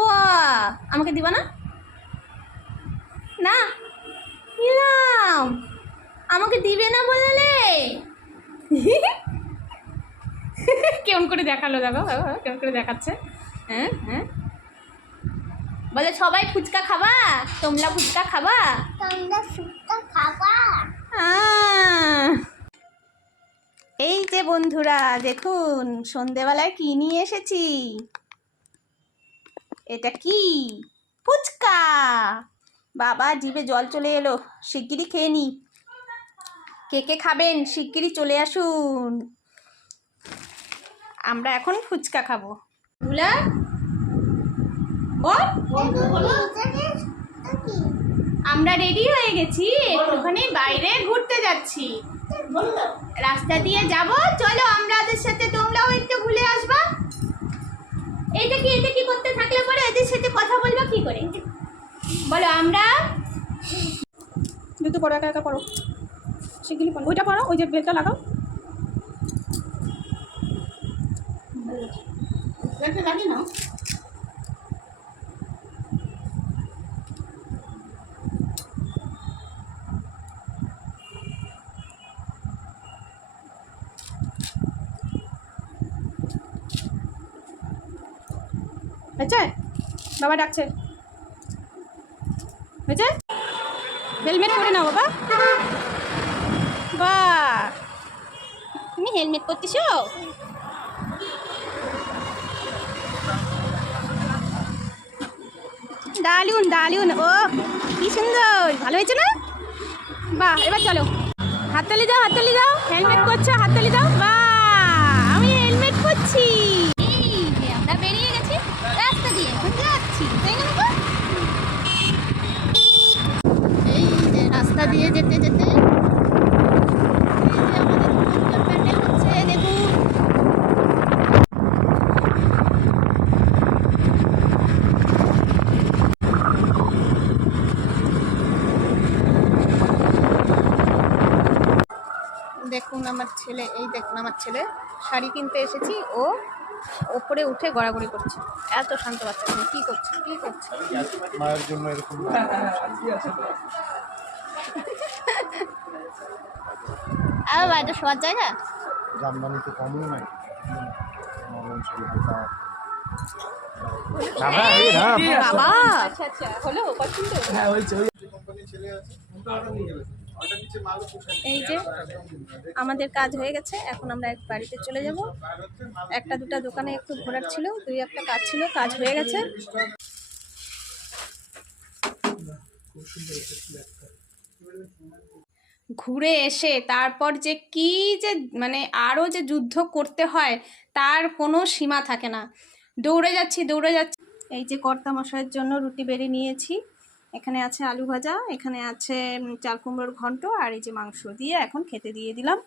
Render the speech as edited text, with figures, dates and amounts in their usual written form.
বাহ, আমাকে দিবা না? না নিলাম, আমাকে দিবে না বললে। কেমন করে দেখালো, দেখো কেমন করে দেখাচ্ছে। হ্যাঁ হ্যাঁ, বলে সবাই ফুচকা খাবা, তোমরা ফুচকা খাবা, তোমরা ফুচকা খাবা। এই যে বন্ধুরা দেখুন, সন্ধেবেলায় কি নিয়ে এসেছি। এটা কি? ফুচকা। বাবা জিভে জল চলে এলো, শিগগিরই খেয়ে নি। কে কে খাবেন শিগগিরই চলে আসুন, আমরা এখন ফুচকা খাবো। বুলা বল, আমরা রেডি হয়ে গেছি, একটুখানি বাইরে ঘুরতে যাচ্ছি। রাস্তা দিয়ে যাব, চলো আমাদের সাথে তোমরাও একটু ঘুরে আসবা। এটা কি করতে থাকলে পরে এদের সাথে কথা বলবো কি করে বলো। আমরা জুতো পরো, একা একা পরো, শিগগিরই পরো। ওইটা পরো, ওই যে বেলটা লাগাও। লাগে না। হয়েছে, বাবা ডাকছে। হয়েছে, হেলমেট পরে নাও বাবা। বাহ, তুমি হেলমেট পরতেছ। দারুন দারুন, ও কি সুন্দর, ভালো হয়েছে না? বাহ, এবার চলো, হাততালি দাও, হাততালি দাও। হেলমেট পরছো, হাততালি দাও। বাহ, আমি হেলমেট পরছি। এই যে আমরা বেরিয়ে গেছি রাস্তা দিয়ে, যাচ্ছি, তাই না বাবা? এই যে রাস্তা দিয়ে যেতে যেতে এই যে আমাদের পুজোর প্যান্ডেল হচ্ছে, দেখুন। দেখুন আমার ছেলে, এই দেখুন আমার ছেলে শাড়ি কিনতে এসেছি, ও ওপরে উঠে গড়াগড়ি করছে। এত শান্ত বাচ্চা, কি করছে কি করছে। মায়ের জন্য এরকম আর বাড়িটা শোয়ার জায়গা, জামদানি তো কমই নাই। বাবা আচ্ছা আচ্ছা, হলো পছন্দ। এই যে আমাদের কাজ হয়ে গেছে, এখন আমরা এক বাড়িতে চলে যাব। একটা দুটা দোকানে একটু ঘোরার ছিল, দুই একটা কাজ ছিল, কাজ হয়ে গেছে। ঘুরে এসে তারপর যে কি যে মানে আরও যে যুদ্ধ করতে হয় তার কোনো সীমা থাকে না। দৌড়ে যাচ্ছি দৌড়ে যাচ্ছি। এই যে কর্তা মশাইয়ের জন্য রুটি বেড়ে নিয়েছি, এখানে আছে আলু ভাজা, এখানে আছে চাল কুমড়োর ঘন্ট, আর এই যে মাংস দিয়ে এখন খেতে দিয়ে দিলাম।